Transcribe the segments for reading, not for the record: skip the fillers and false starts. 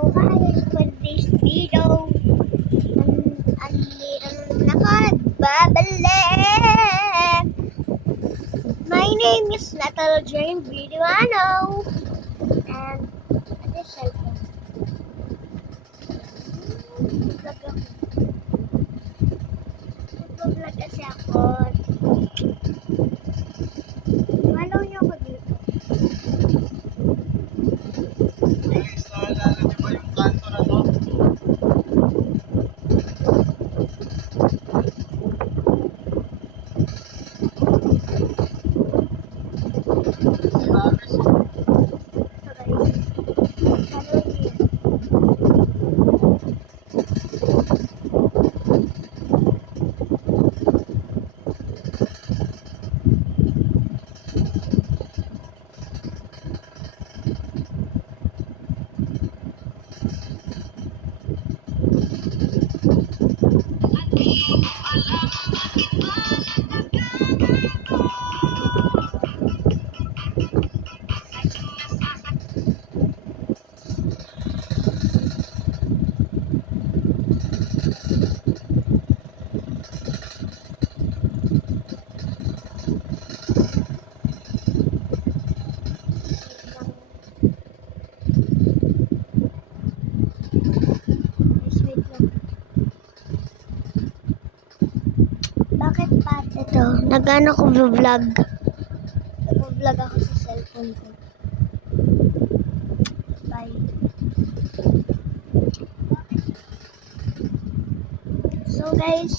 Hi, for this video, ang nakagbabalik. My name is Natal Jane Videoano, and this cellphone. Nag-vlog kasi ako. Follow niyo ako dito. Guys, naalala niyo ba yung kanto na to? Sinabi So so. guys, follow niyo. Bakit pa ito? Nag-ano ko vlog? Nag-vlog ako sa cellphone ko. Bye. So guys,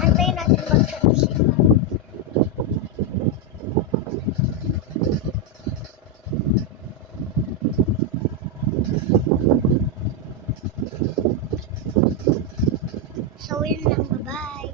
antayin natin mag-search siya. So yun lang, bye-bye.